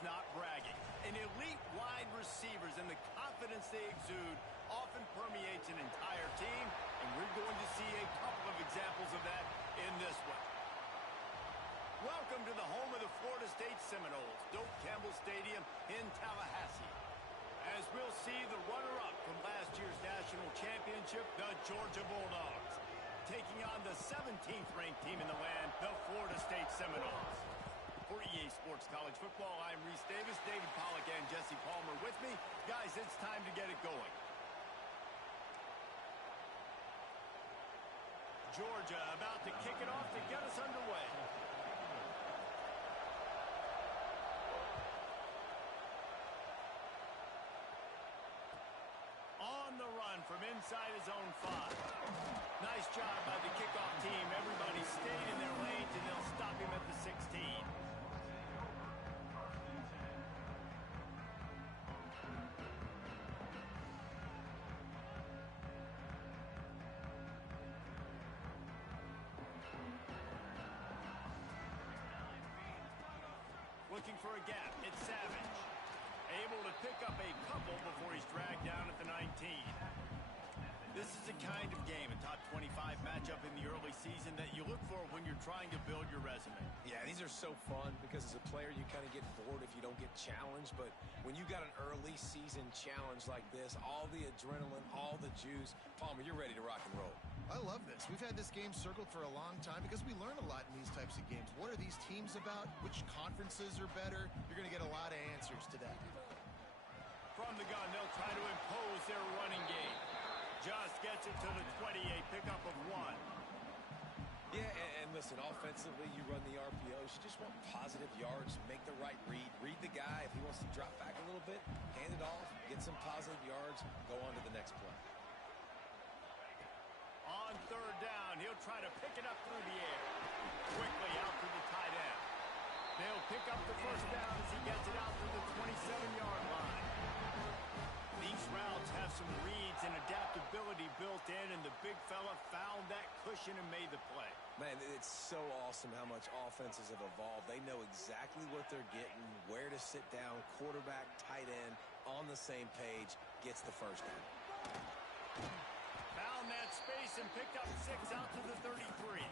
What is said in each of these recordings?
It's not bragging. An elite wide receivers and the confidence they exude often permeates an entire team, and we're going to see a couple of examples of that in this one. Welcome to the home of the Florida State Seminoles, Doak Campbell Stadium in Tallahassee. As we'll see the runner-up from last year's national championship, the Georgia Bulldogs, taking on the 17th-ranked team in the land, the Florida State Seminoles. For EA Sports College Football, I'm Reese Davis, David Pollack, and Jesse Palmer with me. Guys, it's time to get it going. Georgia about to kick it off to get us underway. On the run from inside his own 5. Nice job by the kickoff team. Everybody stayed in their lanes, and they'll stop him at the 16. Looking for a gap. It's Savage. Able to pick up a couple before he's dragged down at the 19. This is the kind of game, a top 25 matchup in the early season that you look for when you're trying to build your resume. Yeah, these are so fun because as a player you kind of get bored if you don't get challenged, but when you got an early season challenge like this, all the adrenaline, all the juice, Palmer, you're ready to rock and roll. I love this. We've had this game circled for a long time because we learn a lot in these types of games. What are these teams about? Which conferences are better? You're going to get a lot of answers to that. From the gun, they'll try to impose their running game. Just gets it to the 28, pickup of 1. Yeah, and listen, offensively, you run the RPOs. You just want positive yards, make the right read. Read the guy. If he wants to drop back a little bit, hand it off, get some positive yards, go on to the next play. On third down, he'll try to pick it up through the air. Quickly out to the tight end. They'll pick up the first down as he gets it out to the 27-yard line. These routes have some reads and adaptability built in, and the big fella found that cushion and made the play. Man, it's so awesome how much offenses have evolved. They know exactly what they're getting, where to sit down, quarterback, tight end, on the same page, gets the first down. Found that space and picked up 6 out to the 33.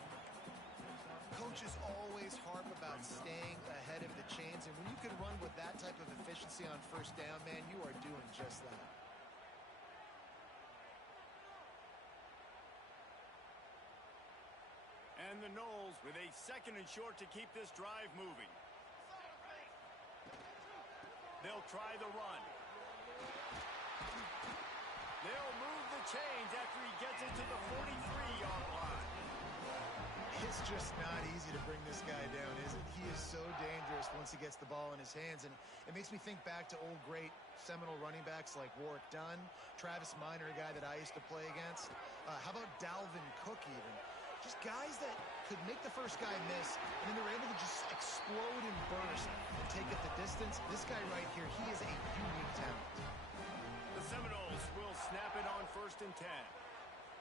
Coaches always harp about staying ahead of the chains, and when you can run with that type of efficiency on first down, man, you are doing just that. And the Noles with a 2nd and short to keep this drive moving. They'll try the run. They'll move the chains after he gets it to the 43-yard line. It's just not easy to bring this guy down, is it? He is so dangerous once he gets the ball in his hands, and it makes me think back to old great Seminole running backs like Warwick Dunn, Travis Minor, a guy that I used to play against. How about Dalvin Cook even? Just guys that could make the first guy miss, and then they're able to just explode and burst and take it the distance. This guy right here, he is a unique talent. The Seminoles will snap it on 1st and 10.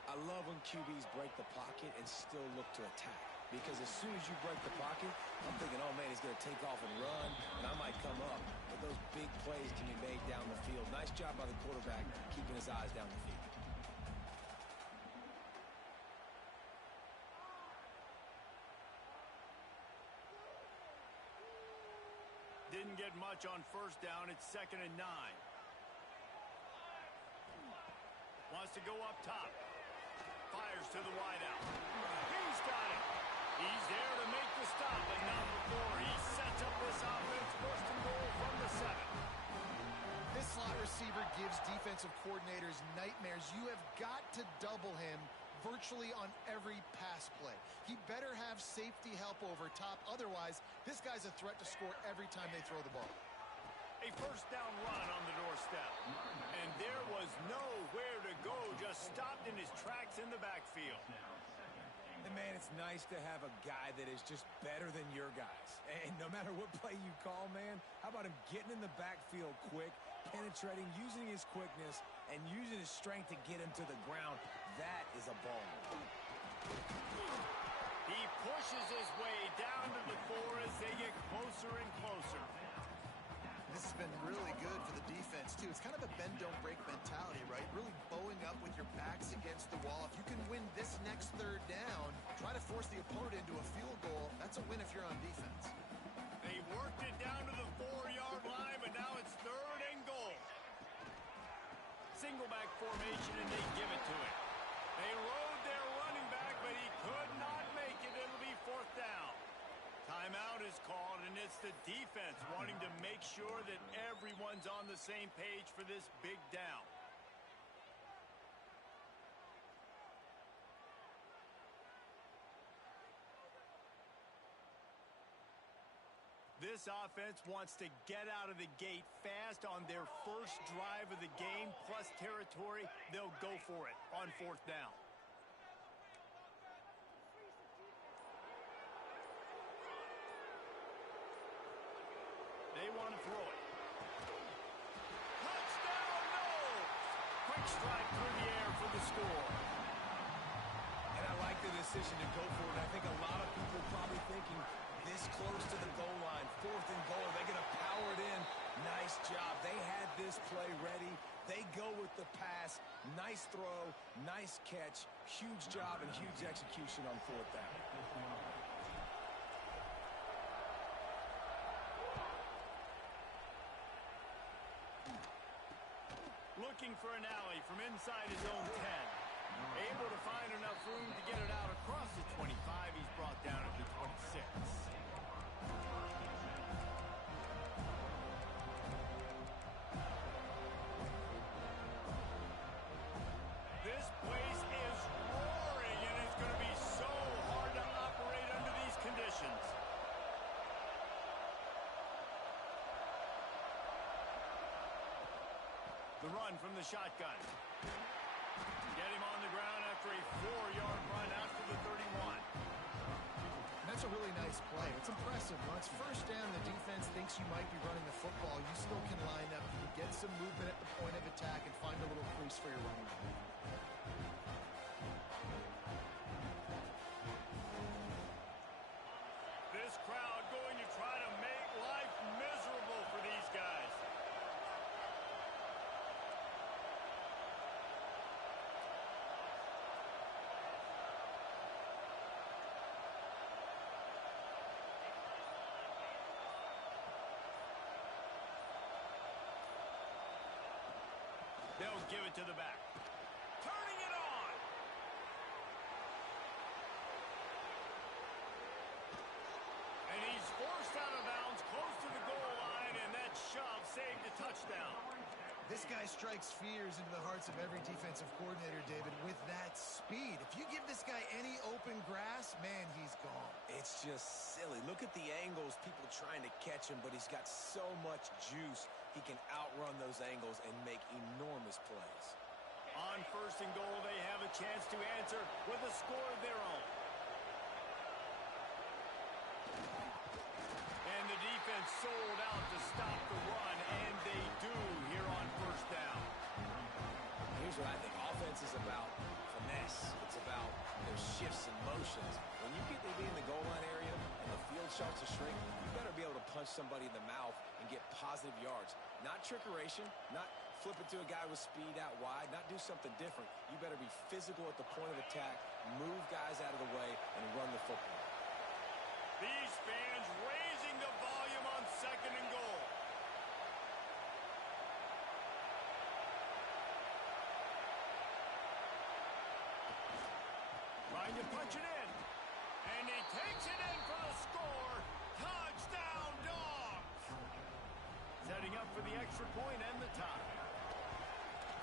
I love when QBs break the pocket and still look to attack. Because as soon as you break the pocket, I'm thinking, oh, man, he's going to take off and run, and I might come up. But those big plays can be made down the field. Nice job by the quarterback keeping his eyes down the field. Didn't get much on first down. It's 2nd and 9. Wants to go up top. Fires to the wideout. He's got it. He's there to make the stop, but not before. He sets up this offense 1st and goal from the 7. This slot receiver gives defensive coordinators nightmares. You have got to double him virtually on every pass play. He better have safety help over top. Otherwise, this guy's a threat to score every time they throw the ball. A first down run on the doorstep. And there was nowhere to go, just stopped in his tracks in the backfield. And, man, it's nice to have a guy that is just better than your guys. And no matter what play you call, man, how about him getting in the backfield quick, penetrating, using his quickness, and using his strength to get him to the ground. That is a ball. He pushes his way down to the 4 as they get closer and closer. bend, don't break mentality, right? Really bowing up with your backs against the wall. If you can win this next third down, try to force the opponent into a field goal. That's a win if you're on defense. They worked it down to the 4-yard line, but now it's 3rd and goal. Single back formation, and they give it to him. They rode their running back, but he could not make it. It'll be 4th down. Timeout is called, and it's the defense wanting to make sure that everyone's on the same page for this big down. This offense wants to get out of the gate fast on their first drive of the game, plus territory. They'll go for it on 4th down. They want to throw it. Touchdown, no! Quick strike through the air for the score. And I like the decision to go for it. I think a lot of people probably thinking this close to the goal line, 4th and goal, they're going to power it in. Nice job. They had this play ready. They go with the pass. Nice throw, nice catch. Huge job and huge execution on 4th down. Looking for an alley from inside his own 10. Able to find enough room to get it out across the 25. He's brought down at the 26. This place is roaring, and it's going to be so hard to operate under these conditions. The run from the shotgun. Get him on the ground after a 4-yard run out to the 31. And that's a really nice play. It's impressive. When it's 1st down, the defense thinks you might be running the football. You still can line up. You can get some movement at the point of attack and find a little crease for your running back. This crowd going to try to make life miserable for these guys. They'll give it to the back. Turning it on. And he's forced out of bounds close to the goal line, and that shove saved a touchdown. This guy strikes fears into the hearts of every defensive coordinator, David, with that speed. If you give this guy any open grass, man, he's gone. It's just silly. Look at the angles, people trying to catch him, but he's got so much juice. He can outrun those angles and make enormous plays. On 1st and goal, they have a chance to answer with a score of their own. And the defense sold out to stop the run, and they do here on 1st down. Here's what I think. Offense is about finesse. It's about their shifts and motions. When you get to be in the goal line area and the field starts to shrink, you better be able to punch somebody in the mouth and get positive yards. Not trickeration, not flip it to a guy with speed out wide, not do something different. You better be physical at the point of attack, move guys out of the way, and run the football. These fans raising the volume on 2nd and goal. Trying to punch it in. And he takes it in for the score. Touchdown, Dogs! Setting up for the extra point and the tie.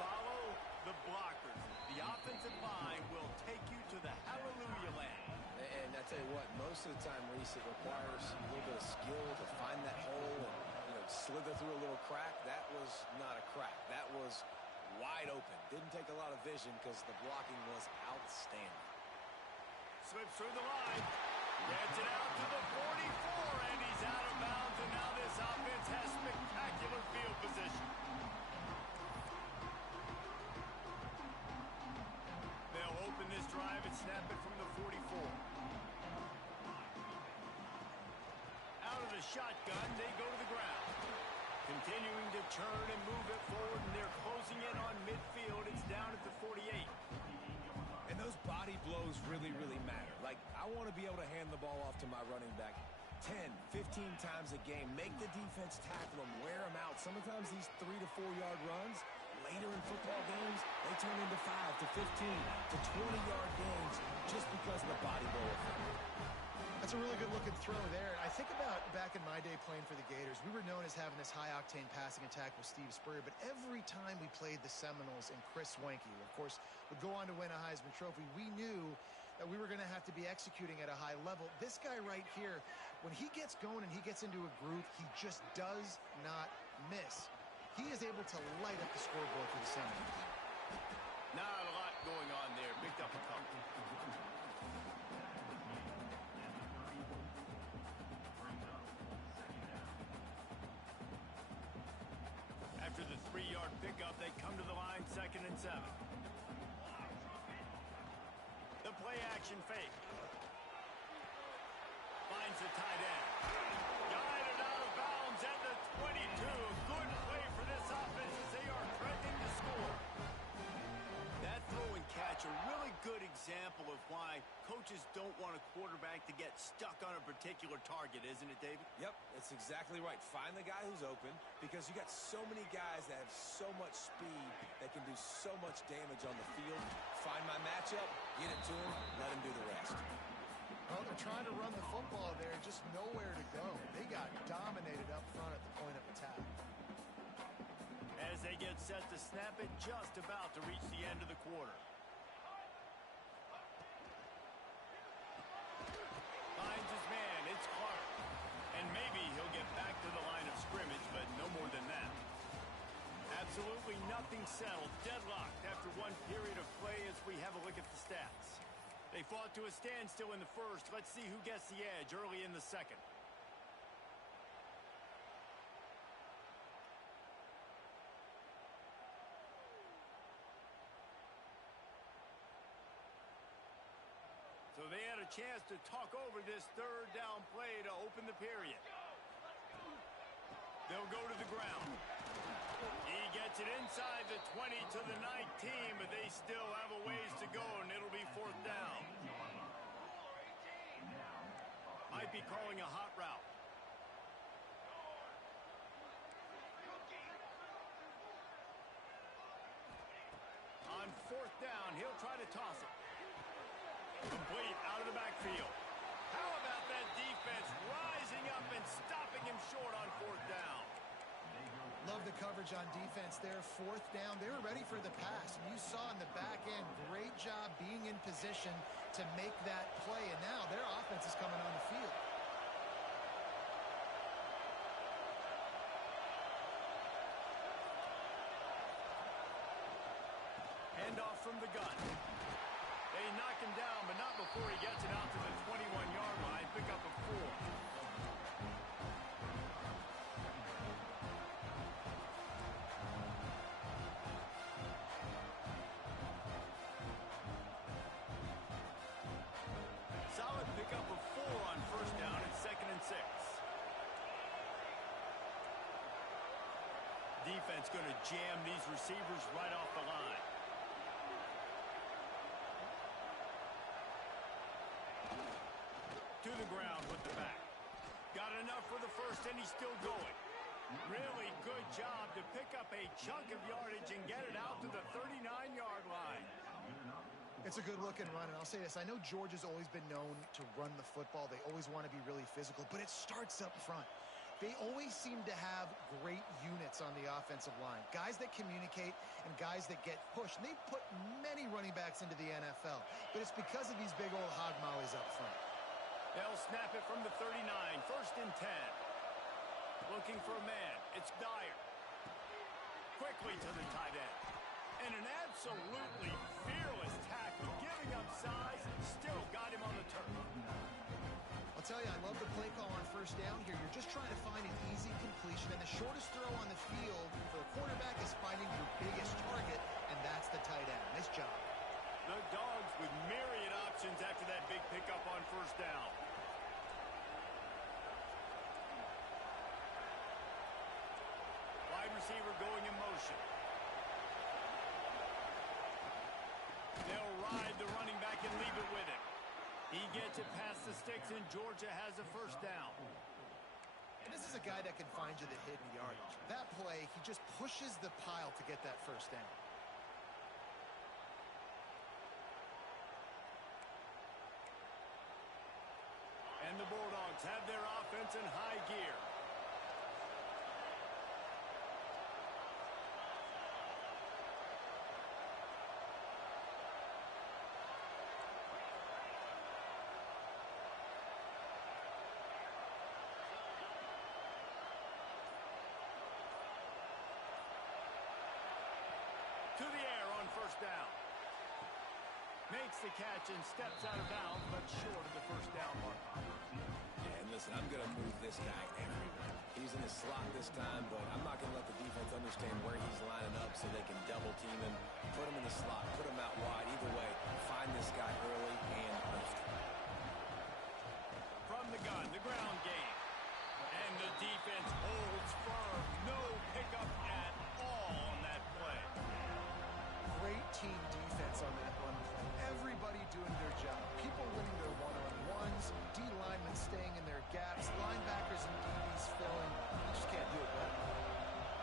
Follow the blockers. The offensive line will take you to the hallelujah land. And I tell you what, most of the time, Reese, it requires a little bit of skill to find that hole and slither through a little crack. That was not a crack. That was wide open. Didn't take a lot of vision because the blocking was outstanding. Slips through the line. Gets it out to the 44, and he's out of bounds, and now this offense has spectacular field position. They'll open this drive and snap it from the 44. Out of the shotgun, they go to the ground. Continuing to churn and move it forward, and they're closing in on midfield. It's down at the 48. And those body blows really, really matter. Like, I want to be able to hand the ball off to my running back 10, 15 times a game. Make the defense tackle them, wear them out. Sometimes these 3 to 4 yard runs, later in football games, they turn into 5 to 15 to 20-yard games just because of the body blow effect. That's a really good-looking throw there. I think about back in my day playing for the Gators, we were known as having this high-octane passing attack with Steve Spurrier, but every time we played the Seminoles and Chris Swanke, of course, would go on to win a Heisman Trophy, we knew that we were going to have to be executing at a high level. This guy right here, when he gets going and he gets into a groove, he just does not miss. He is able to light up the scoreboard for the Seminoles. Not a lot going on there. Picked up a couple. After the 3-yard pickup, they come to the line, 2nd and 7. The play action fake. Finds the tight end. Guided out of bounds at the 22. Good play for this offense as they are threatening to score. That throw and catch, a really good example of why coaches don't want a quarterback to get stuck on a particular target, isn't it, David? Yep, that's exactly right. Find the guy who's open because you got so many guys that have so much speed that can do so much damage on the field. Find my matchup, get it to him, let him do the rest. Well, they're trying to run the football there, just nowhere to go. They got dominated up front at the point of attack. As they get set to snap it, just about to reach the end of the quarter. Finds his man, it's Clark. And maybe he'll get back to the line of scrimmage, but no more than that. Absolutely nothing settled, deadlocked after one period of play as we have a look at the stats. They fought to a standstill in the first. Let's see who gets the edge early in the second. So they had a chance to talk over this 3rd down play to open the period. They'll go to the ground. He gets it inside the 20 to the 19, but they still have a ways to go, and it'll be 4th down. Might be calling a hot route. On 4th down, he'll try to toss it. Complete out of the backfield. How about that defense rising up and stopping him short on 4th down? Love the coverage on defense there. 4th down, they were ready for the pass. And you saw in the back end, great job being in position to make that play. And now their offense is coming on the field. Handoff from the gun. They knock him down, but not before he gets it out to the 21-yard line. Pick up a 4. Solid pickup of 4 on 1st down at 2nd and 6. Defense going to jam these receivers right off the line. To the ground with the back. Got enough for the first, and he's still going. Really good job to pick up a chunk of yardage and get it out to the 39-yard line. It's a good-looking run, and I'll say this. I know Georgia's always been known to run the football. They always want to be really physical, but it starts up front. They always seem to have great units on the offensive line. Guys that communicate and guys that get pushed. And they've put many running backs into the NFL, but it's because of these big old hog mollies up front. They'll snap it from the 39, 1st and 10. Looking for a man. It's Dyer. Quickly to the tight end. And an absolutely fearless tackle, giving up size, still got him on the turf. I'll tell you, I love the play call on 1st down here. You're just trying to find an easy completion, and the shortest throw on the field for a quarterback is finding your biggest target, and that's the tight end. Nice job. The Dogs with myriad options after that big pickup on 1st down. He gets it past the sticks, and Georgia has a first down. And this is a guy that can find you the hidden yardage. That play, he just pushes the pile to get that first down. And the Bulldogs have their offense in high gear. To the air on first down. Makes the catch and steps out of bounds, but short of the first down mark. Yeah, and listen, I'm going to move this guy everywhere. He's in the slot this time, but I'm not going to let the defense understand where he's lining up so they can double team him, put him in the slot, put him out wide. Either way, find this guy early and often. From the gun, the ground game. And the defense holds firm. No pickup at all on that play. Great team defense on that run play. Everybody doing their job. People winning their one-on-ones, D linemen staying in their gaps, linebackers and DBs filling. You just can't do it better.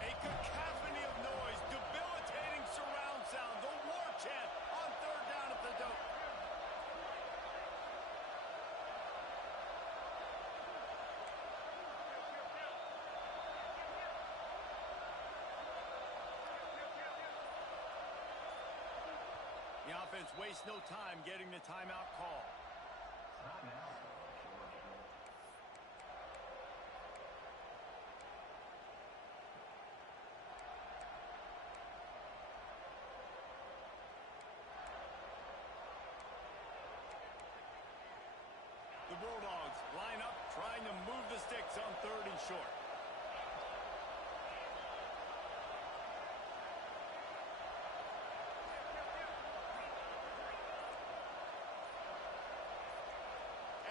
A cacophony of noise, debilitating surround sound, the war chant on third down at the dope. The offense wastes no time getting the timeout call. The Bulldogs line up, trying to move the sticks on third and short.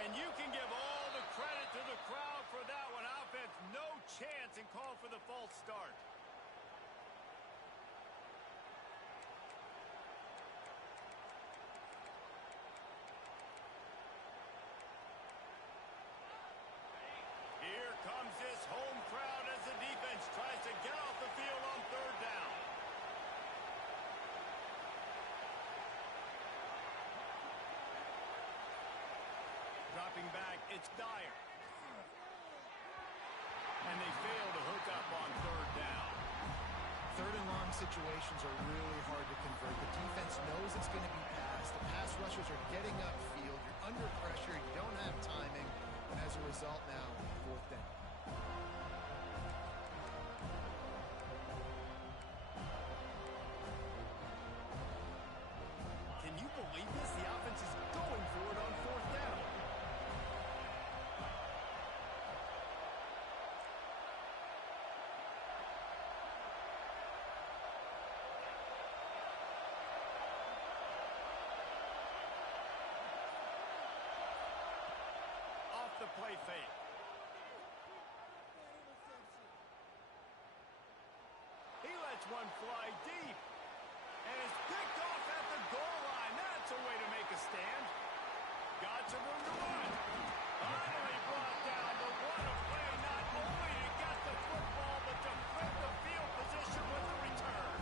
And you can give all the credit to the crowd for that one. Offense, no chance, and call for the false start. Here comes this home crowd as the defense tries to get off the field on third down. Dropping back, it's Dyer. And they fail to hook up on third down. Third and long situations are really hard to convert. The defense knows it's going to be passed. The pass rushers are getting upfield. You're under pressure. You don't have timing. And as a result now, fourth down. Can you believe this? The offense is going for it on fourth down. Off the play fake. He lets one fly deep. And is picked off at the goal line. That's a way to make a stand. Got some room to run. Finally brought down, but what a play, not only to get the football, but to flip the field position with the return.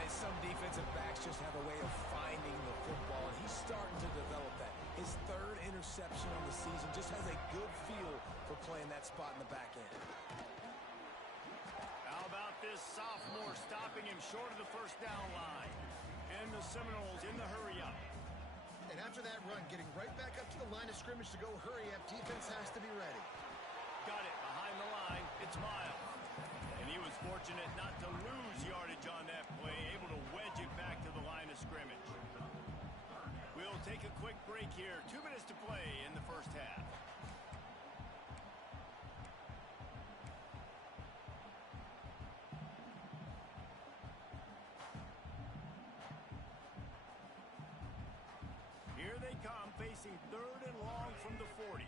And some defensive backs just have a way of finding the football, and he's starting to develop that. His third interception on the season just has a good feel for playing that spot in the back end. How about this sophomore stopping him short of the first down line? And the Seminoles in the hurry-up. And after that run, getting right back up to the line of scrimmage to go hurry up, defense has to be ready. Got it behind the line. It's Miles. And he was fortunate not to lose yardage on that play, able to wedge it back to the line of scrimmage. We'll take a quick break here. 2 minutes to play in the first half. Here they come, facing third and long from the 40.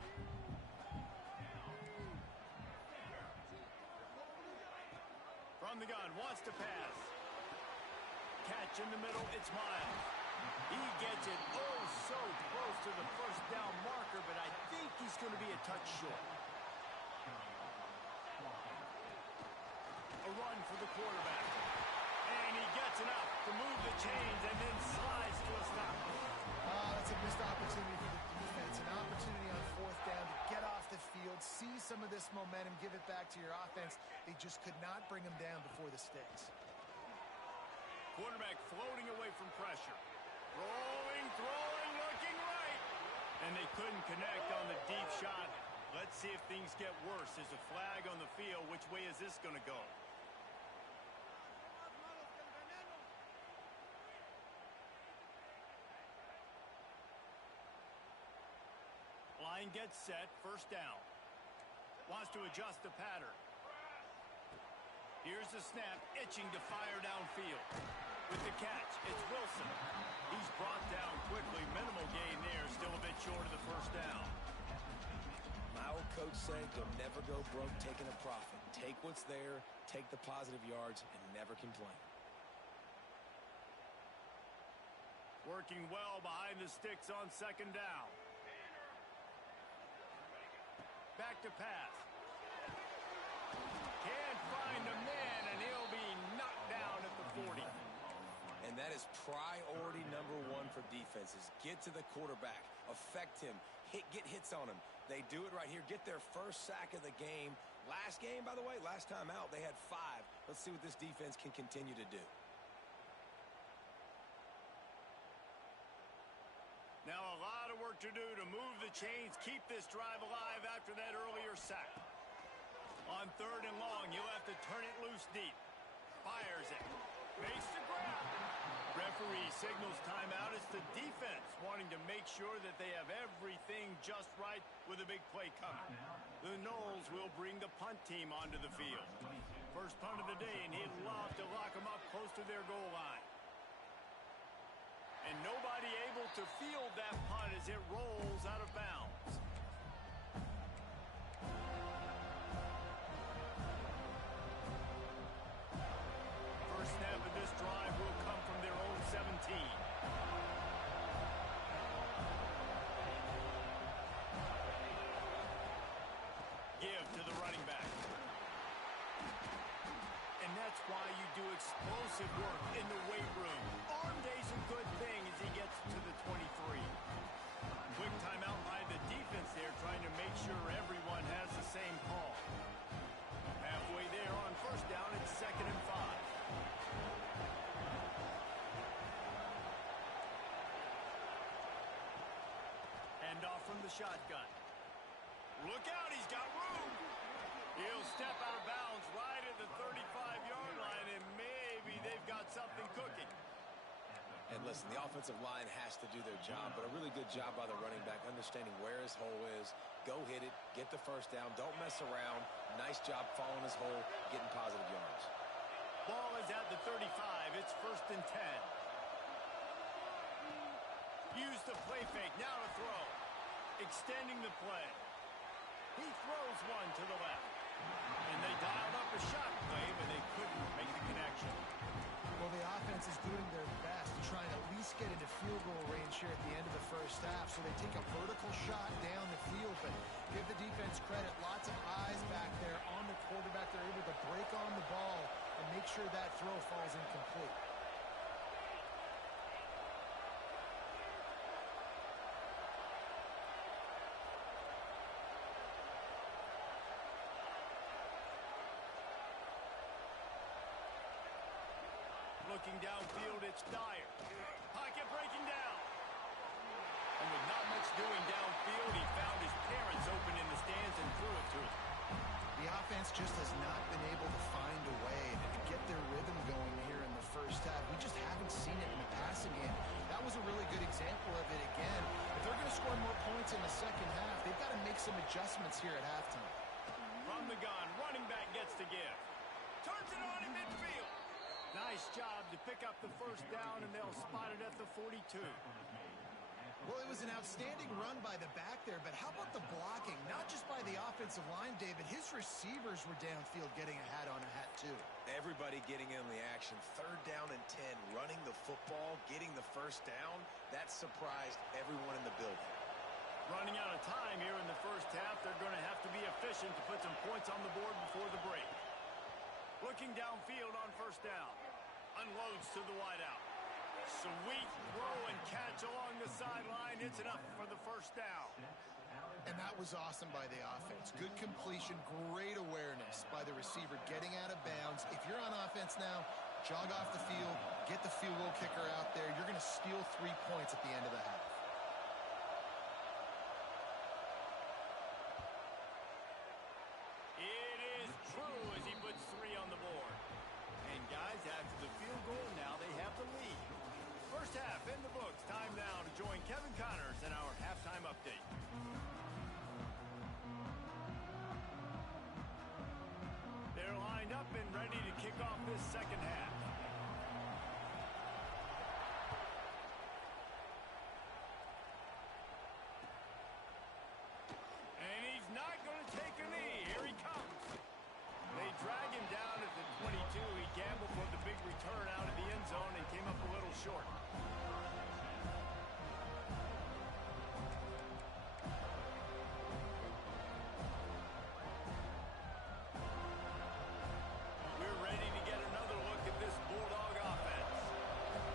From the gun, wants to pass. Catch in the middle, it's Miles. He He gets it oh so close to the first down marker, but I think he's going to be a touch short. A run for the quarterback. And he gets enough to move the chains and then slides to a stop. Oh, that's a missed opportunity for the defense. An opportunity on fourth down to get off the field, see some of this momentum, give it back to your offense. They just could not bring him down before the sticks. Quarterback floating away from pressure. Throwing, looking right. And they couldn't connect on the deep shot. Let's see if things get worse. There's a flag on the field. Which way is this going to go? Line gets set, first down. Wants to adjust the pattern. Here's the snap, itching to fire downfield. With the catch, it's Wilson. He's brought down quickly. Minimal gain there, still a bit short of the first down. My old coach said you'll never go broke taking a profit. Take what's there, take the positive yards, and never complain. Working well behind the sticks on second down. Back to pass. Can't find a man, and he'll be knocked down at the 40. And that is priority number one for defenses. Get to the quarterback. Affect him. Get hits on him. They do it right here. Get their first sack of the game. Last game, by the way, last time out, they had 5. Let's see what this defense can continue to do. Now a lot of work to do to move the chains, keep this drive alive after that earlier sack. On third and long, you'll have to turn it loose deep. Fires it. Makes the grab. Referee signals timeout. It's the defense wanting to make sure that they have everything just right with a big play coming. The Noles will bring the punt team onto the field. First punt of the day, and he'd love to lock them up close to their goal line. And nobody able to field that punt as it rolls out of bounds. First snap of this drive will come from their own 17. Give to the running back. And that's why you do explosive work in the weight room. Arm day's a good thing as he gets to the 23. Quick timeout by the defense there, trying to make sure everyone has the same call. Halfway there on first down, it's 2nd and 5. Hand off from the shotgun. Look out, he's got room. He'll step out of bounds right at the 35-yard line, and maybe they've got something cooking. And listen, the offensive line has to do their job, but a really good job by the running back, understanding where his hole is. Go hit it, get the first down, don't mess around. Nice job following his hole, getting positive yards. Ball is at the 35. It's 1st and 10. Use the play fake, now to throw. Extending the play. He throws one to the left. And they dialed up a shot play, but they couldn't make the connection. Well, the offense is doing their best to try and at least get into field goal range here at the end of the first half. So they take a vertical shot down the field, but give the defense credit. Lots of eyes back there on the quarterback. They're able to break on the ball and make sure that throw falls incomplete. Looking downfield, it's Dyer. Pocket breaking down. And with not much doing downfield, he found his parents open in the stands and threw it to him. The offense just has not been able to find a way to get their rhythm going here in the first half. We just haven't seen it in the passing game. That was a really good example of it again. If they're going to score more points in the second half, they've got to make some adjustments here at halftime. From the gun, running back gets to give. Turns it on in midfield. Nice job to pick up the first down, and they'll spot it at the 42. Well, it was an outstanding run by the back there, but how about the blocking? Not just by the offensive line, David, his receivers were downfield getting a hat on a hat, too. Everybody getting in the action. 3rd down and 10, running the football, getting the first down. That surprised everyone in the building. Running out of time here in the first half. They're going to have to be efficient to put some points on the board before the break. Looking downfield on first down. Unloads to the wideout. Sweet throw and catch along the sideline. It's enough for the first down. And that was awesome by the offense. Good completion, great awareness by the receiver getting out of bounds. If you're on offense now, jog off the field, get the field goal kicker out there. You're going to steal 3 points at the end of the half. It is true as he puts 3 on the board. And guys, after the field goal, now they have the lead. First half in the books. Time now to join Kevin Connors in our halftime update. They're lined up and ready to kick off this second half. And he's not going to take a knee. Here he comes. They drag him down at the 22. He gambled for the big return out of the end zone and came up a little short. We're ready to get another look at this Bulldog offense.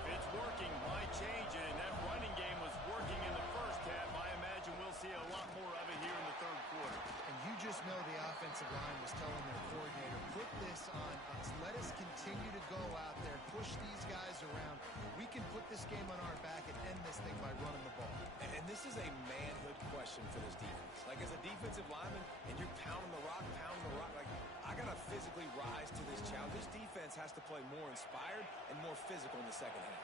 If it's working, why change it? And that running game was working in the first half. I imagine we'll see a lot more of it here in the third quarter. And you just know the offensive line was telling their coordinator, put this on us. Let us continue to go out there, push these guys around. We can put this game on our back and end this thing by running the ball. And this is a manhood question for this defense. Like, as a defensive lineman, and you're pounding the rock, like, I got to physically rise to this challenge. This defense has to play more inspired and more physical in the second half.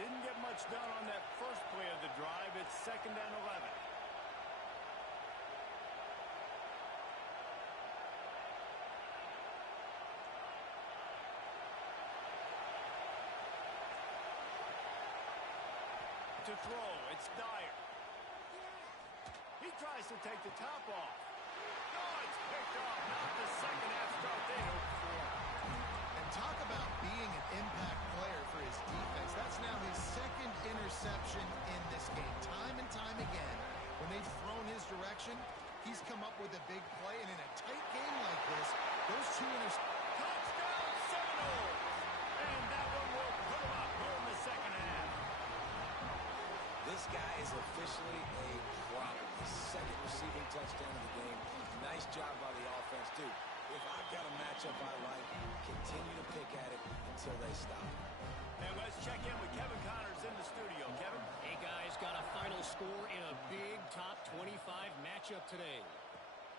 Didn't get much done on that first play of the drive. It's 2nd and 11. To throw, it's Dyer. He tries to take the top off. Oh, it's picked off. Not the second half start they hoped for. And talk about being an impact player for his defense. That's now his 2nd interception in this game. Time and time again, when they've thrown his direction, he's come up with a big play. And in a tight game like this, those 2 interceptions. Touchdown Seminoles! And that one will put him up here in the second half. This guy is officially a problem. His 2nd receiving touchdown of the game. Nice job by the offense, dude. If I've got a matchup I like, continue to pick at it until they stop. And let's check in with Kevin Connors in the studio. Kevin? Hey, guys, got a final score in a big top 25 matchup today.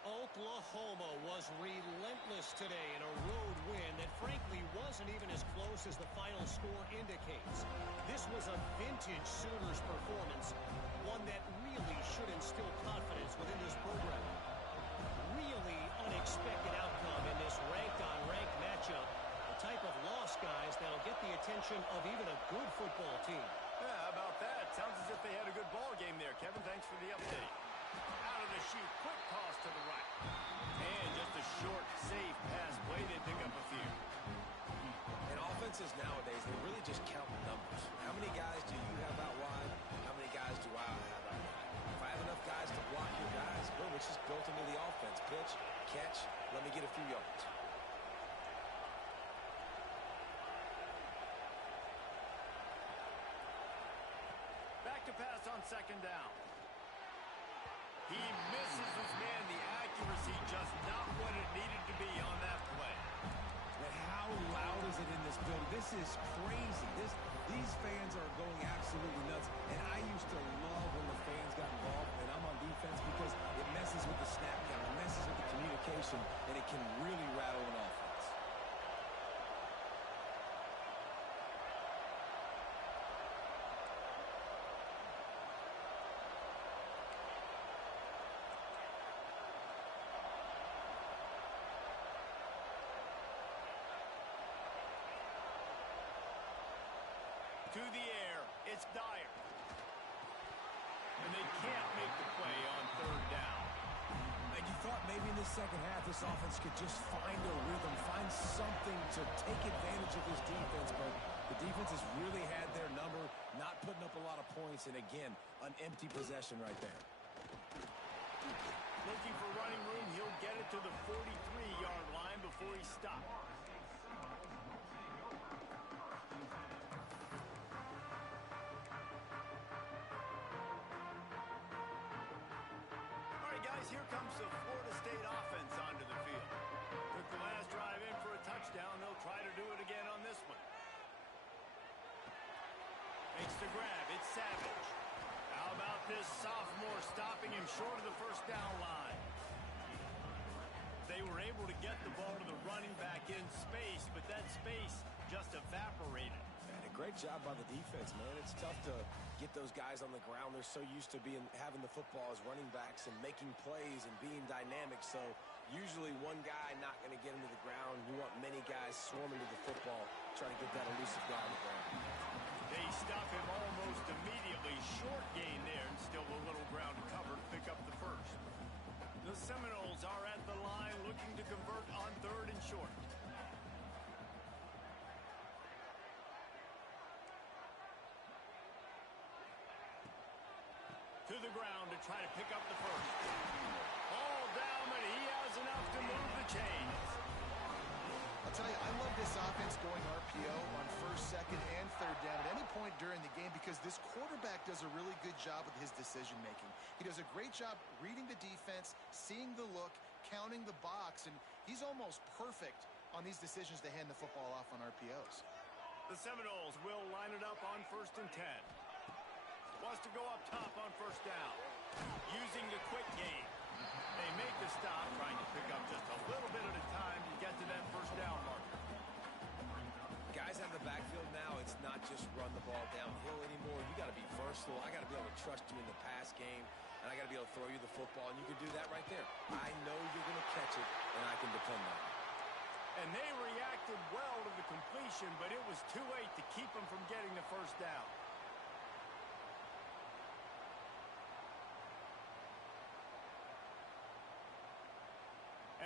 Oklahoma was relentless today in a road win that frankly wasn't even as close as the final score indicates. This was a vintage Sooners performance, one that really should instill confidence within this program. Really unexpected outcome in this ranked-on-ranked matchup. The type of loss, guys, that'll get the attention of even a good football team. Yeah, how about that? Sounds as if they had a good ball game there. Kevin, thanks for the update. Out of the chute, quick toss to the right. And just a short, safe pass play. They pick up a few. And offenses nowadays, they really just count numbers. How many guys do you have out wide? How many guys do I have out wide? If I have enough guys to block your guys, boom, it's just built into the offense. Pitch, catch, let me get a few yards. Back to pass on 2nd down. He misses his man. The accuracy just not what it needed to be on that play. And how loud is it in this building? This is crazy. These fans are going absolutely nuts. And I used to love when the fans got involved, and I'm on defense because it messes with the snap count, it messes with the communication, and it can really rattle an offense. To the air, it's Dyer. And they can't make the play on 3rd down. And you thought maybe maybe in the second half this offense could just find a rhythm, find something to take advantage of this defense, but the defense has really had their number, not putting up a lot of points, and again, an empty possession right there. Looking for running room, he'll get it to the 43-yard line before he stops. Here comes the Florida State offense onto the field. Took the last drive in for a touchdown. They'll try to do it again on this one. Makes the grab. It's Savage. How about this sophomore stopping him short of the first down line? They were able to get the ball to the running back in space, but that space just evaporated. And a great job by the defense, man. It's tough to get those guys on the ground. They're so used to having the football as running backs and making plays and being dynamic. So usually one guy not going to get him to the ground. You want many guys swarming to the football, trying to get that elusive guy on the ground. They stop him almost immediately. Short gain there, and still a little ground to cover to pick up the first. The Seminoles are at the line looking to convert on 3rd and short. To the ground to try to pick up the first. All down, but he has enough to move the chains. I'll tell you, I love this offense going RPO on 1st, 2nd, and 3rd down at any point during the game because this quarterback does a really good job with his decision-making. He does a great job reading the defense, seeing the look, counting the box, and he's almost perfect on these decisions to hand the football off on RPOs. The Seminoles will line it up on 1st and 10. Wants to go up top on 1st down. Using the quick game. They make the stop, trying to pick up just a little bit at a time to get to that 1st down marker. Guys out of the backfield now, it's not just run the ball downhill anymore. You got to be versatile. I got to be able to trust you in the pass game, and I got to be able to throw you the football, and you can do that right there. I know you're going to catch it, and I can depend on it. And they reacted well to the completion, but it was too late to keep them from getting the 1st down.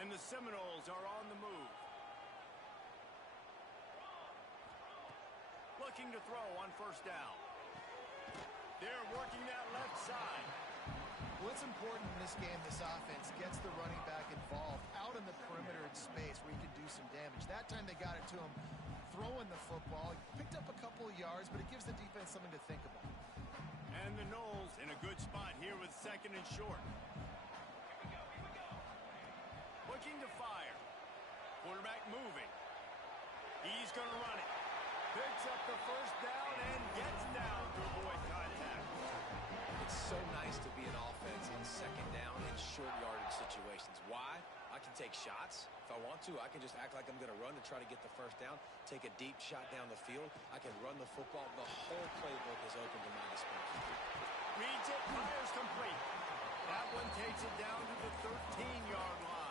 And the Seminoles are on the move. Looking to throw on 1st down. They're working that left side. Well, it's important in this game, this offense gets the running back involved out in the perimeter in space where he can do some damage. That time they got it to him throwing the football. He picked up a couple of yards, but it gives the defense something to think about. And the Noles in a good spot here with 2nd and short. Looking to fire. Quarterback moving. He's going to run it. Picks up the 1st down and gets down to avoid contact. It's so nice to be an offense in 2nd down and short yardage situations. Why? I can take shots. If I want to, I can just act like I'm going to run to try to get the 1st down, take a deep shot down the field. I can run the football. The whole playbook is open to my disposal. Reads it, fires complete. That one takes it down to the 13-yard line.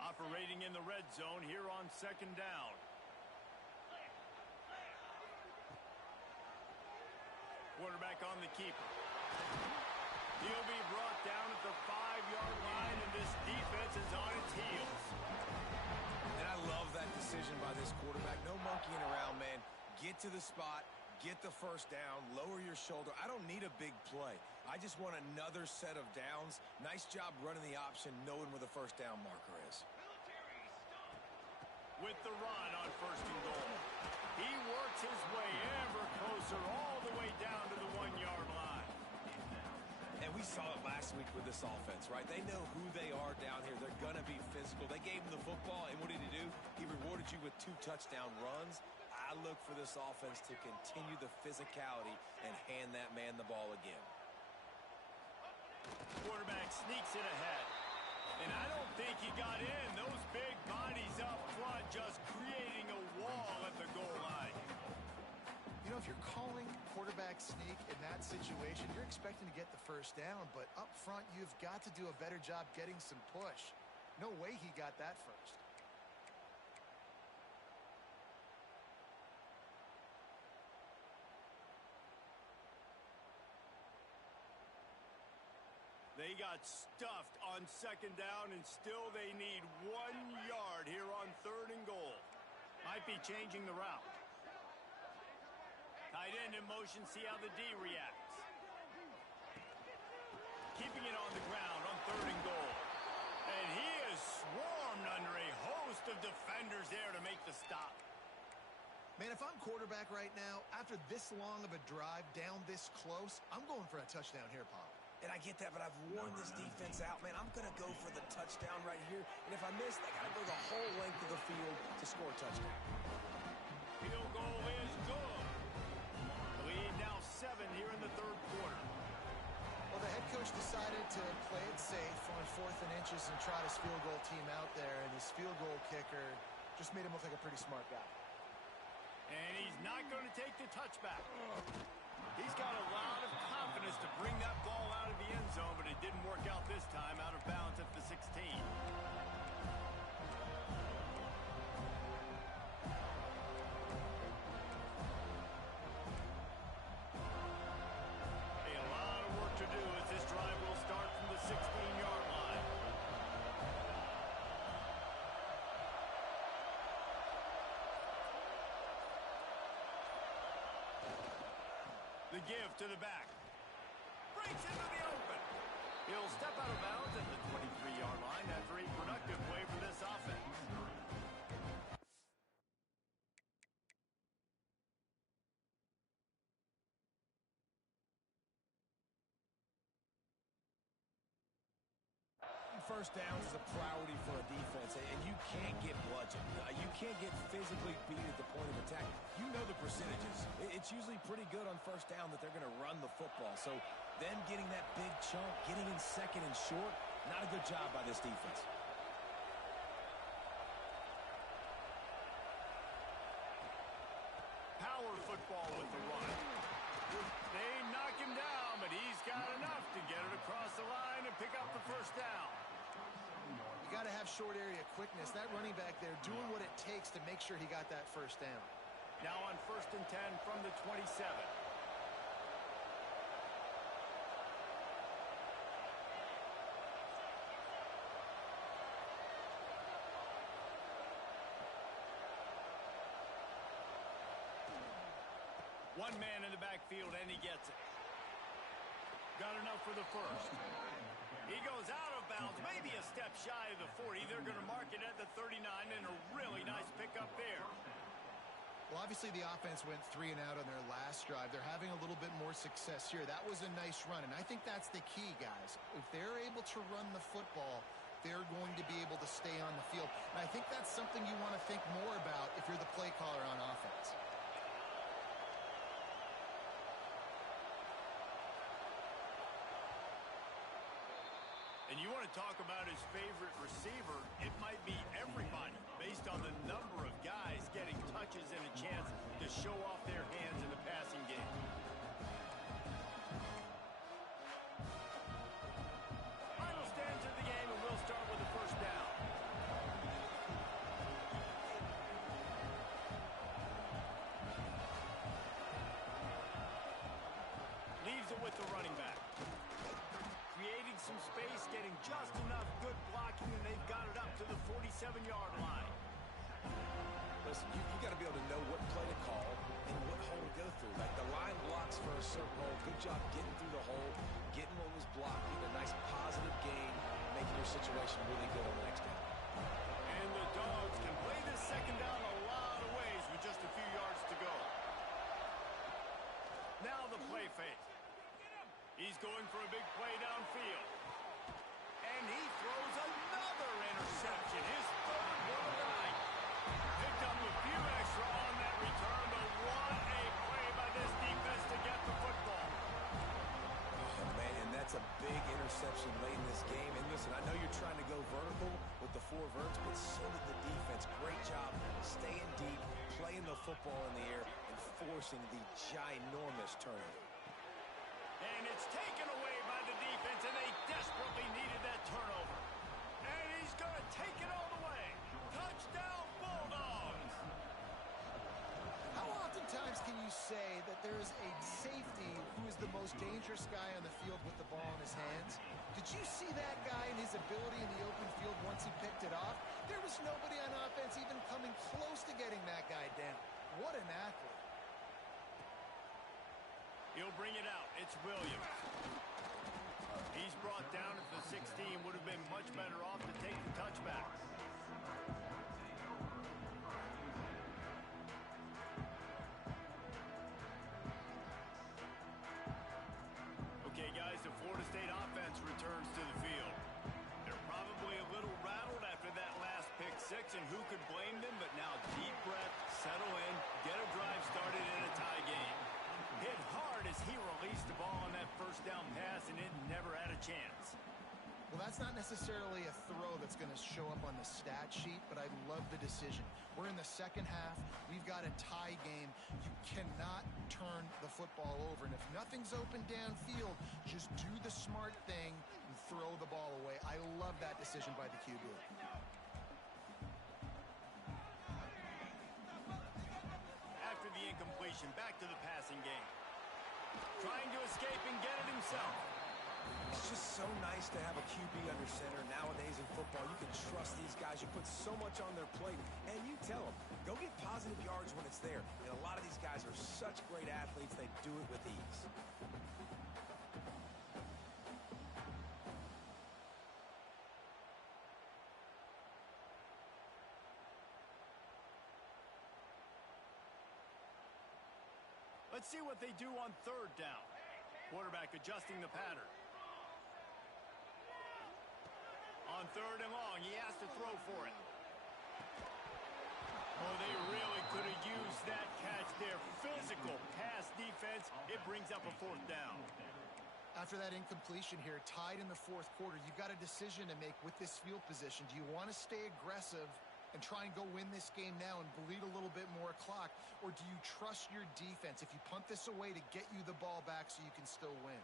Operating in the red zone here on 2nd down. Quarterback on the keeper. He'll be brought down at the 5-yard line, and this defense is on its heels. And I love that decision by this quarterback. No monkeying around, man. Get to the spot, get the 1st down, lower your shoulder. I don't need a big play. I just want another set of downs. Nice job running the option, knowing where the 1st down marker is. With the run on 1st and goal. He works his way ever closer all the way down to the 1-yard line. And we saw it last week with this offense, right? They know who they are down here. They're going to be physical. They gave him the football, and what did he do? He rewarded you with 2 touchdown runs. I look for this offense to continue the physicality and hand that man the ball again. Quarterback sneaks it ahead. And I don't think he got in. Those big bodies up front just creating a wall at the goal line. You know, if you're calling quarterback sneak in that situation, you're expecting to get the 1st down, but up front, you've got to do a better job getting some push. No way he got that first. They got stuffed on second down, and still they need 1 yard here on 3rd and goal. Might be changing the route. Tight end in motion, see how the D reacts. Keeping it on the ground on 3rd and goal. And he is swarmed under a host of defenders there to make the stop. Man, if I'm quarterback right now, after this long of a drive down this close, I'm going for a touchdown here, Pop. And I get that, but I've worn this defense out, man. I'm going to go for the touchdown right here. And if I miss, they got to go the whole length of the field to score a touchdown. Field goal is good. Lead now 7 here in the 3rd quarter. Well, the head coach decided to play it safe on 4th and inches and trot his field goal team out there, and his field goal kicker just made him look like a pretty smart guy. And he's not going to take the touchback. He's got a lot of confidence to bring that ball out of the end zone, but it didn't work out this time, out of bounds at the 16. A lot of work to do as this drive will start from the 16-yard line. The give to the back. Breaks into the open. He'll step out of bounds at the 23-yard line after a productive play for this offense. First downs is a priority for a defense, and you can't get bludgeoned. You can't get physically beat at the point of attack. You know the percentages. It's usually pretty good on first down that they're going to run the football. So them getting that big chunk, getting in second and short, not a good job by this defense. Power football with the run. They knock him down, but he's got enough to get it across the line and pick up the first down. You got to have short area quickness. That running back there doing what it takes to make sure he got that first down. Now on 1st and 10 from the 27. One man in the backfield, and he gets it. Got enough for the first. He goes out of bounds, maybe a step shy of the 40. They're going to mark it at the 39, and a really nice pickup there. Well, obviously the offense went 3 and out on their last drive. They're having a little bit more success here. That was a nice run, and I think that's the key, guys. If they're able to run the football, they're going to be able to stay on the field. And I think that's something you want to think more about if you're the play caller on offense. And you want to talk about his favorite receiver, it might be everybody based on the number of guys getting touches and a chance to show off their hands in the passing game. Final stands of the game, and we'll start with the first down. Leaves it with the running back. Creating some space, getting just enough good blocking, and they've got it up to the 47-yard line. Listen, you got to be able to know what play to call and what hole to go through. Like the line blocks for a certain hole. Good job getting through the hole, getting what was blocking, a nice positive gain, making your situation really good on the next down. And the Dogs can play this second down a lot of ways with just a few yards to go. Now the play fake. He's going for a big play downfield. And he throws another interception. His 3rd one of the night. Picked up a few extra on that return, but what a play by this defense to get the football. Oh, man, and that's a big interception late in this game. And listen, I know you're trying to go vertical with the 4 verts, but so did the defense. Great job staying deep, playing the football in the air, and forcing the ginormous turnover. And it's taken away by the defense, and they desperately needed that turnover. And he's going to take it all the way. Touchdown, Bulldogs! How oftentimes can you say that there is a safety who is the most dangerous guy on the field with the ball in his hands? Did you see that guy and his ability in the open field once he picked it off? There was nobody on offense even coming close to getting that guy down. What an athlete. He'll bring it out. It's Williams. He's brought down at the 16. Would have been much better off to take the touchback. Okay, guys, the Florida State offense returns to the field. They're probably a little rattled after that last pick six, and who could blame them? But now deep breath, settle in, get a drive started in a tie game. Hit hard as he released the ball on that first down pass, and it never had a chance. Well, that's not necessarily a throw that's going to show up on the stat sheet, but I love the decision. We're in the second half. We've got a tie game. You cannot turn the football over. And if nothing's open downfield, just do the smart thing and throw the ball away. I love that decision by the QB. After the incompletion, back to the passing game. Trying to escape and get it himself. It's just so nice to have a QB under center. Nowadays in football, you can trust these guys. You put so much on their plate, and you tell them, go get positive yards when it's there. And a lot of these guys are such great athletes, they do it with ease. Let's see what they do on third down. Quarterback adjusting the pattern. On third and long, he has to throw for it. Oh, they really could have used that catch there. Physical pass defense. It brings up a fourth down. After that incompletion here, tied in the fourth quarter, you've got a decision to make with this field position. Do you want to stay aggressive and try and go win this game now and bleed a little bit more clock, or do you trust your defense if you punt this away to get you the ball back so you can still win?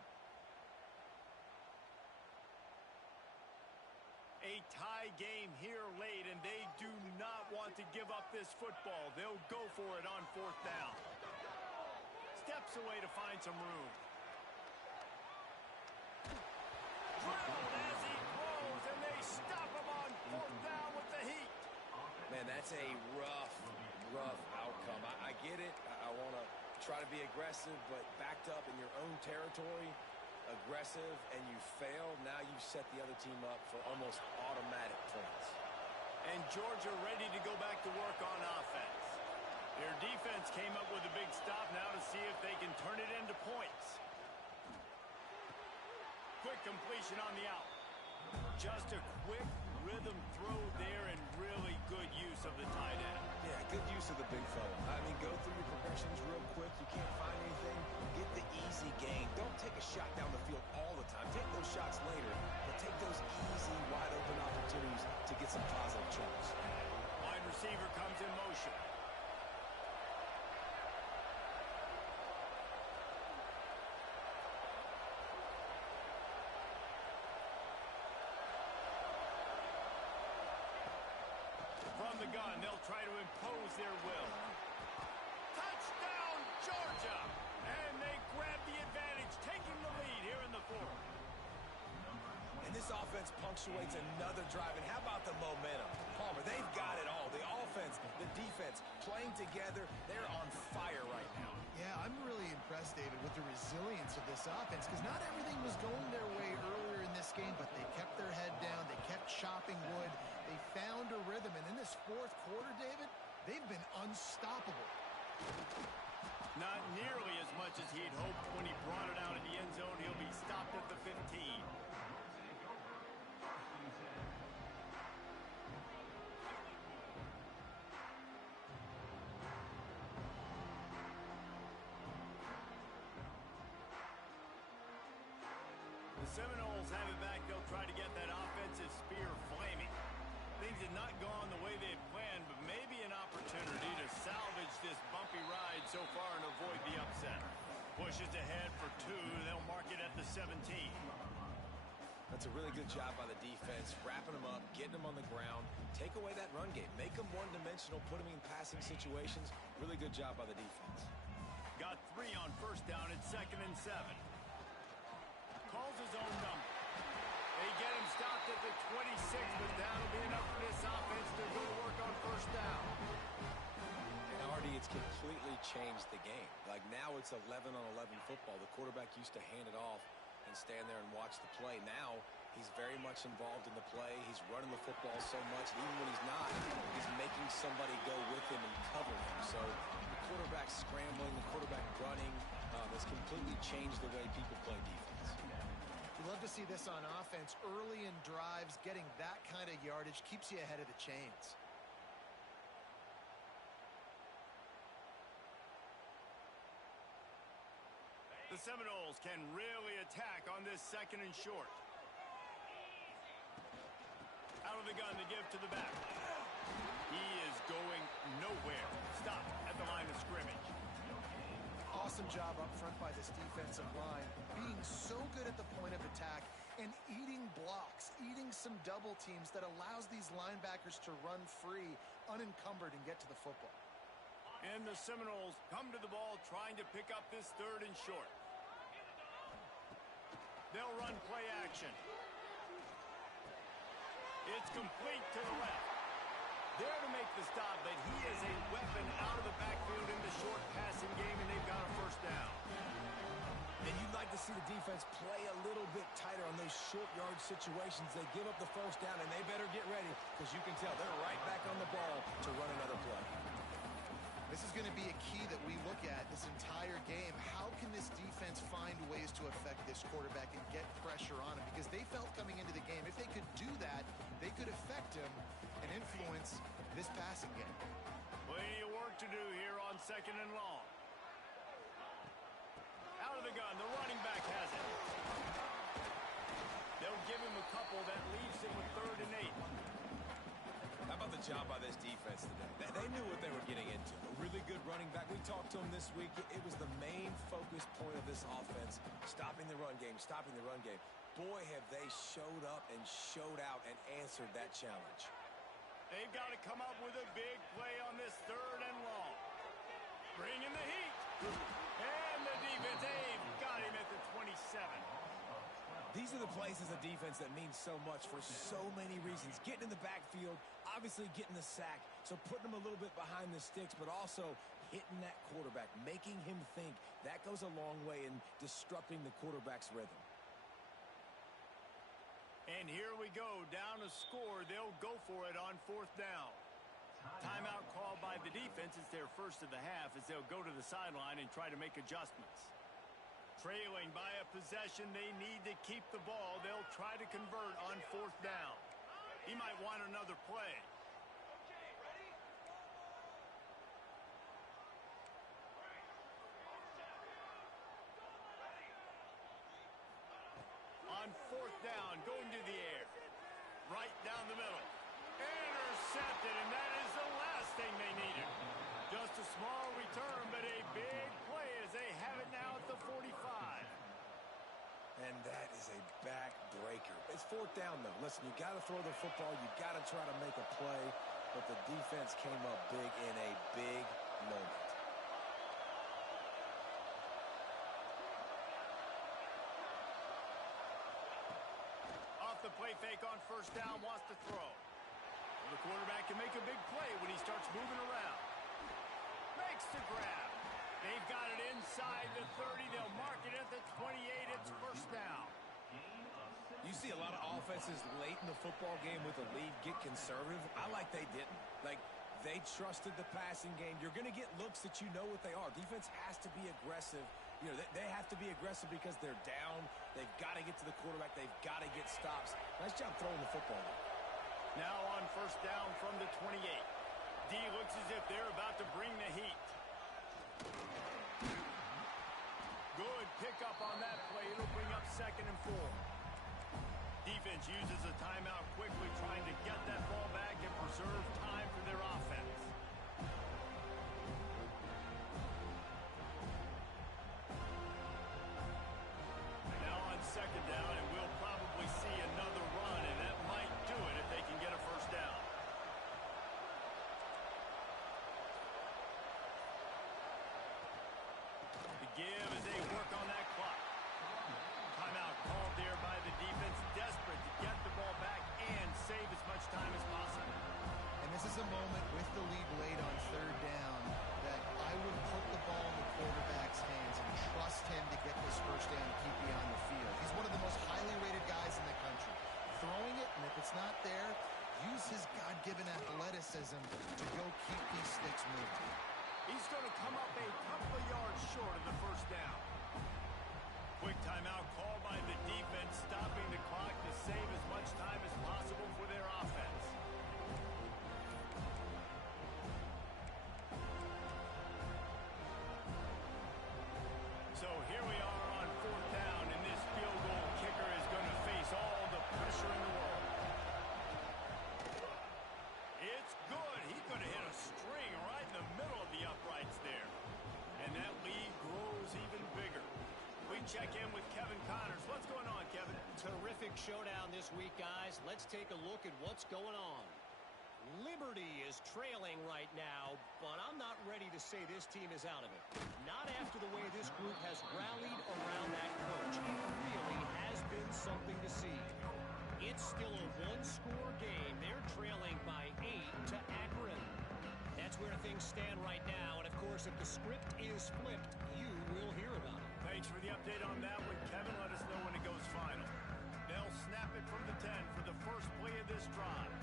A tie game here late, and they do not want to give up this football. They'll go for it on fourth down. Steps away to find some room. Drilled as he throws, and they stop him on fourth down with the heat. Man, that's a rough outcome. I get it. I want to try to be aggressive, but backed up in your own territory, aggressive, and you fail. Now you've set the other team up for almost automatic points. And Georgia ready to go back to work on offense. Their defense came up with a big stop now to see if they can turn it into points. Quick completion on the out. Just a quick rhythm throw there and really good use of the tight end. Yeah, good use of the big fella. I mean, go through your progressions real quick. You can't find anything. Get the easy gain. Don't take a shot down the field all the time. Take those shots later, but take those easy, wide-open opportunities to get some positive chunks. Wide receiver comes in motion. From the gun, they'll try to impose their will. Touchdown, Georgia! And they grab the advantage, taking the lead here in the fourth. And this offense punctuates another drive. And how about the momentum? Palmer, they've got it all. The offense, the defense, playing together. They're on fire right now. Yeah, I'm really impressed, David, with the resilience of this offense, because not everything was going their way earlier in this game, but they kept their head down. They kept chopping wood. They found a rhythm, and in this fourth quarter, David, they've been unstoppable. Not nearly as much as he'd hoped when he brought it out of the end zone. He'll be stopped at the 15. The Seminoles have it back. They'll try to get that offensive spear flaming. Things had not gone the way they had planned, but maybe an opportunity to salvage this bumpy ride so far and avoid the upset. Pushes ahead for two. They'll mark it at the 17. That's a really good job by the defense, wrapping them up, getting them on the ground, take away that run game, make them one-dimensional, put them in passing situations. Really good job by the defense. got 3 on first down at 2nd and 7. Calls his own number. They get him stopped at the 26, but that'll be enough for this offense to go to work on first down. And Artie, it's completely changed the game. Like now it's 11 on 11 football. The quarterback used to hand it off and stand there and watch the play. Now he's very much involved in the play. He's running the football so much. And even when he's not, he's making somebody go with him and cover him. So the quarterback scrambling, the quarterback running has completely changed the way people play defense. You love to see this on offense. Early in drives, getting that kind of yardage keeps you ahead of the chains. The Seminoles can really attack on this 2nd and short. Out of the gun to give to the back. He is going nowhere. Stop at the line of scrimmage. Awesome job up front by this defensive line, being so good at the point of attack and eating blocks, eating some double teams that allows these linebackers to run free, unencumbered, and get to the football. And the Seminoles come to the ball trying to pick up this 3rd and short. They'll run play action. It's complete to the left. There to make the stop, but he is a weapon out of the backfield in the short passing game, and they've got a first down. And you'd like to see the defense play a little bit tighter on those short yard situations. They give up the first down, and they better get ready because you can tell they're right back on the ball to run another play. This is going to be a key that we look at this entire game. How can this defense find ways to affect this quarterback and get pressure on him? Because they felt coming into the game, if they could do that, they could affect him and influence this passing game. Plenty of work to do here on 2nd and long. Out of the gun, the running back has it. They'll give him a couple that leaves him with 3rd and 8. How about the job by this defense today? They knew what they were getting into. A really good running back. We talked to him this week. It was the main focus point of this offense, stopping the run game, stopping the run game. Boy, have they showed up and showed out and answered that challenge. They've got to come up with a big play on this 3rd and long. Bringing the heat. And the defense, they've got him at the 27. These are the plays as a defense that mean so much for so many reasons. Getting in the backfield, obviously getting the sack, so putting him a little bit behind the sticks, but also hitting that quarterback, making him think. That goes a long way in disrupting the quarterback's rhythm. And here we go, down a score. They'll go for it on 4th down. Timeout called by the defense. It's their first of the half as they'll go to the sideline and try to make adjustments. Trailing by a possession, they need to keep the ball. They'll try to convert on 4th down. He might want another play. On 4th down, going to the air. Right down the middle. Intercepted, and that is the last thing they needed. Just a small return, but a big play as they have it now at the 45. And that is a backbreaker. It's 4th down, though. Listen, you got to throw the football. You got to try to make a play. But the defense came up big in a big moment. Off the play fake on 1st down, wants to throw. The quarterback can make a big play when he starts moving around. Makes the grab. They've got it inside the 30. They'll mark it at the 28. It's 1st down. You see a lot of offenses late in the football game with a lead get conservative. I like they didn't. Like, they trusted the passing game. You're going to get looks that you know what they are. Defense has to be aggressive. You know, they have to be aggressive because they're down. They've got to get to the quarterback. They've got to get stops. Nice job throwing the football. Now on 1st down from the 28. D looks as if they're about to bring the heat. Good pickup on that play. It'll bring up 2nd and 4. Defense uses a timeout quickly, trying to get that ball back and preserve time for their offense. Now on 2nd down, and we'll probably see another run, and that might do it if they can get a 1st down. time as possible. And this is a moment with the lead late on third down that I would put the ball in the quarterback's hands and trust him to get this first down and keep me on the field. He's one of the most highly rated guys in the country. Throwing it, and if it's not there, use his God-given athleticism to go keep these sticks moving. He's going to come up a couple of yards short of the first down. Quick timeout called by the defense, stopping the clock to save as much time as possible for their offense. So here we are on fourth down, and this field goal kicker is going to face all the pressure in the world. It's good. He's going to hit a string right in the middle of the uprights there. And that lead grows even bigger. We check in with Kevin Connors. What's going on, Kevin? Terrific showdown this week, guys. Let's take a look at what's going on. Liberty is trailing right now, but I'm not ready to say this team is out of it. Not after the way this group has rallied around that coach. It really has been something to see. It's still a one-score game. They're trailing by 8 to Akron. That's where things stand right now, and of course, if the script is flipped, you will hear about it. Thanks for the update on that one, Kevin. Let us know when it goes final. They'll snap it from the 10 for the first play of this drive.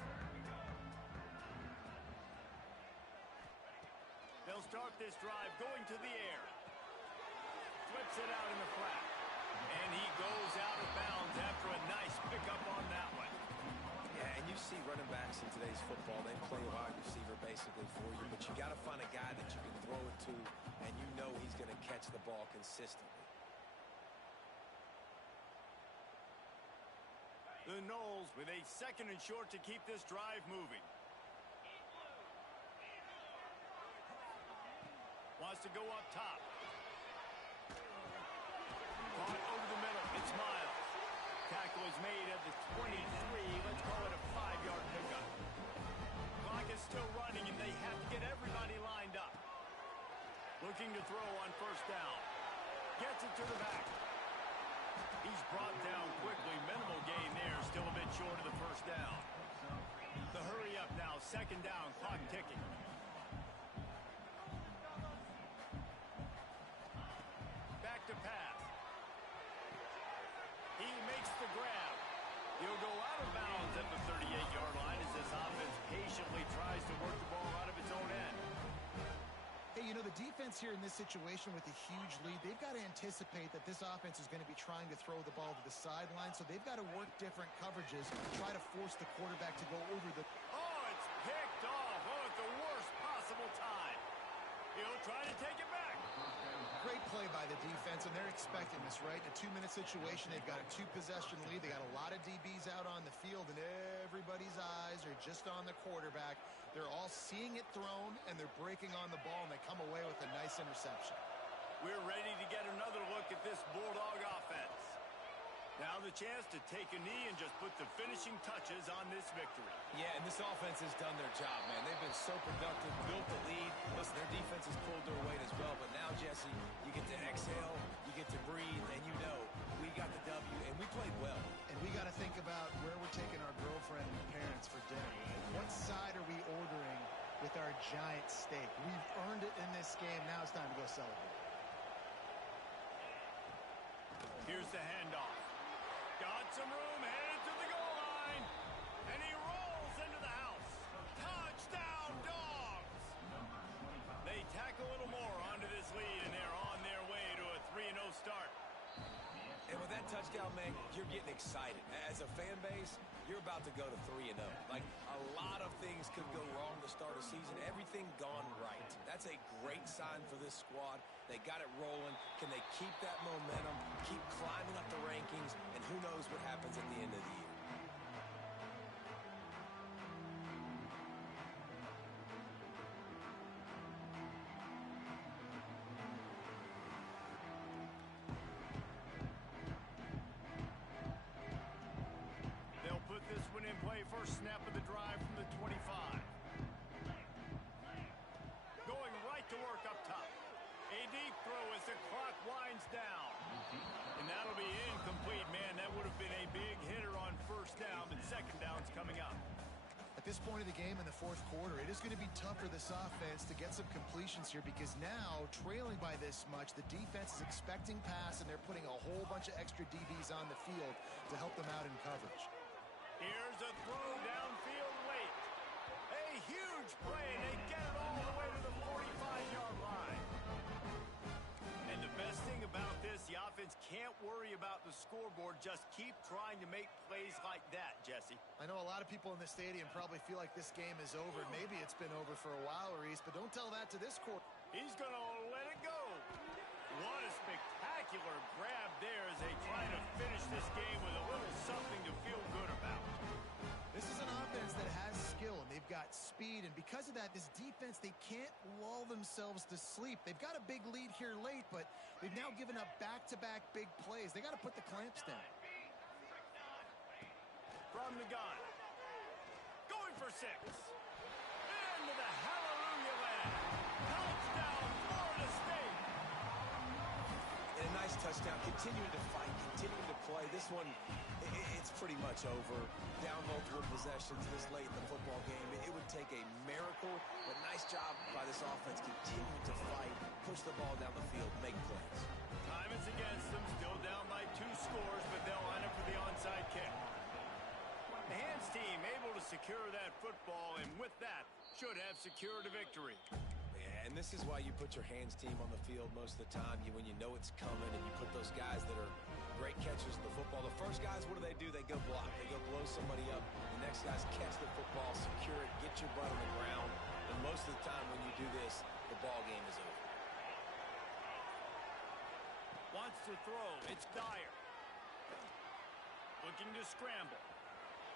They'll start this drive going to the air. Flips it out in the flat. And he goes out of bounds after a nice pickup on that one. Yeah, and you see running backs in today's football, they play wide receiver basically for you, but you got to find a guy that you can throw it to, and you know he's going to catch the ball consistently. The Noles with a second and short to keep this drive moving. Wants to go up top. Caught over the middle. It's Miles. Tackle is made at the 23. Let's call it a 5-yard pickup. Clock is still running, and they have to get everybody lined up. Looking to throw on first down. Gets it to the back. He's brought down quickly. Minimal gain there. Still a bit short of the first down. The hurry up now. Second down. Clock ticking. Back to pass. He makes the grab. He'll go out of bounds at the 38-yard line as this offense patiently tries to work the ball out of its own end. Hey, you know, the defense here in this situation with a huge lead, they've got to anticipate that this offense is going to be trying to throw the ball to the sideline, so they've got to work different coverages, try to force the quarterback to go over the... Oh, it's picked off. Oh, at the worst possible time. He'll try to take it back. Great play by the defense, and they're expecting this, right? In a 2-minute situation, they've got a 2-possession lead. They got a lot of DBs out on the field, and everybody's eyes are just on the quarterback. They're all seeing it thrown, and they're breaking on the ball, and they come away with a nice interception. We're ready to get another look at this Bulldog offense. Now the chance to take a knee and just put the finishing touches on this victory. Yeah, and this offense has done their job, man. They've been so productive, built the lead. Listen, their defense has pulled their weight as well, but now, Jesse, you get to exhale, you get to breathe, and you know we got the W, and we played well. And we got to think about where we're taking our girlfriend and parents for dinner. What side are we ordering with our giant steak? We've earned it in this game. Now it's time to go celebrate. Here's the handoff. Got some room, headed to the goal line. And he rolls into the house. Touchdown, Dogs! They tack a little more onto this lead, and they're on their way to a 3-0 start. And with that touchdown, man, you're getting excited. As a fan base, you're about to go to 3-0. Like, a lot of things could go wrong to start a season. Everything gone right. That's a great sign for this squad. They got it rolling. Can they keep that momentum, keep climbing up the rankings, and who knows what happens at the end of the year. They'll put this one in play. First snap of the drive from the 25. Going right to work up top. A deep throw as the clock winds down. And that'll be incomplete, man. That would have been a big hitter on first down, but second down's coming up. At this point of the game in the fourth quarter, it is going to be tough for this offense to get some completions here because now, trailing by this much, the defense is expecting pass, and they're putting a whole bunch of extra DBs on the field to help them out in coverage. Here's a throw downfield late. A huge play, and they get it all the way to the 45-yard line. And the best thing about this, the offense can't worry about the scoreboard. Just keep trying to make plays like that, Jesse. I know a lot of people in the stadium probably feel like this game is over. Maybe it's been over for a while, Reese, but don't tell that to this quarter. He's going to let it go. What a spectacular grab there as they try to finish this game with a little something to feel good about. This is an offense that has skill, and they've got speed, and because of that, this defense, they can't lull themselves to sleep. They've got a big lead here late, but they've now given up back-to-back big plays. They got to put the clamps down. From the gun. Going for 6. Into the hallelujah land. Touchdown, Florida State. And a nice touchdown. Continuing to fight, continuing to play. This one, it's pretty much over. Down multiple possessions this late in the football game. It would take a miracle, but nice job by this offense continuing to fight, push the ball down the field, make plays. Time is against them. Still down by 2 scores, but they'll line up for the onside kick. The hands team able to secure that football, and with that, should have secured a victory. Yeah, and this is why you put your hands team on the field most of the time. When you know it's coming, and you put those guys that are great catchers of the football. The first guys, what do? They go block. They go blow somebody up. The next guys catch the football, secure it, get your butt on the ground. And most of the time when you do this, the ball game is over. Wants to throw. It's Dyer. Looking to scramble.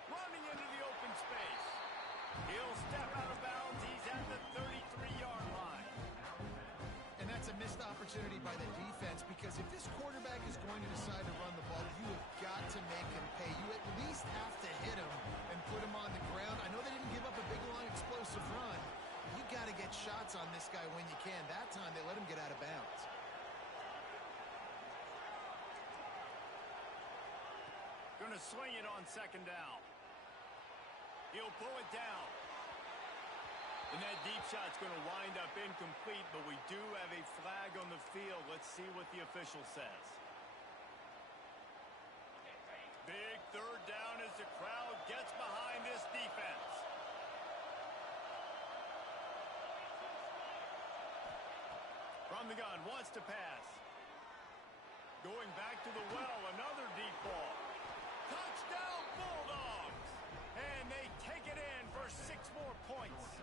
Running into the open space. He'll step out of bounds. He's at the 33-yard line. And that's a missed opportunity by the defense because if this quarterback is going to decide to run the ball, you have got to make him pay. You at least have to hit him and put him on the ground. I know they didn't give up a big, long, explosive run. You got to get shots on this guy when you can. That time they let him get out of bounds. Going to sling it on 2nd down. He'll pull it down. And that deep shot's going to wind up incomplete, but we do have a flag on the field. Let's see what the official says. Big 3rd down as the crowd gets behind this defense. From the gun, wants to pass. Going back to the well, another deep ball. Touchdown, Bulldogs! And they take it in for 6 more points.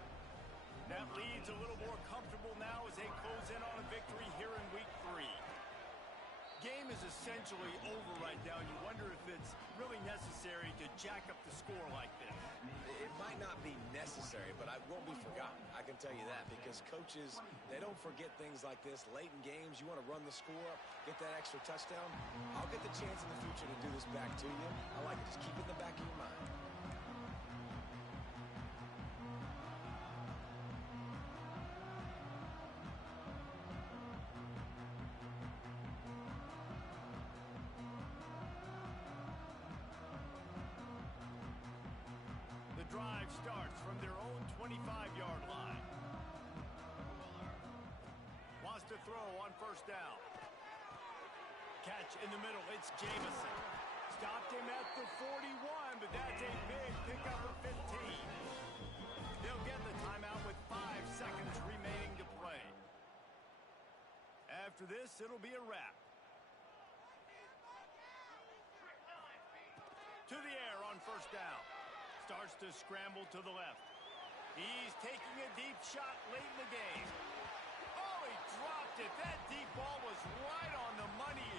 That lead's a little more comfortable now as they close in on a victory here in week 3. Game is essentially over right now. You wonder if it's really necessary to jack up the score like this. It might not be necessary, but it won't be forgotten. I can tell you that because coaches, they don't forget things like this. Late in games, you want to run the score up, get that extra touchdown. I'll get the chance in the future to do this back to you. I like it. Just keep it in the back of your mind. Drive starts from their own 25-yard line. Wants to throw on 1st down. Catch in the middle. It's Jamison. Stopped him at the 41, but that's a big pickup of 15. They'll get the timeout with 5 seconds remaining to play. After this, it'll be a wrap. To the air on 1st down. Starts to scramble to the left. He's taking a deep shot late in the game. Oh, he dropped it. That deep ball was right on the money.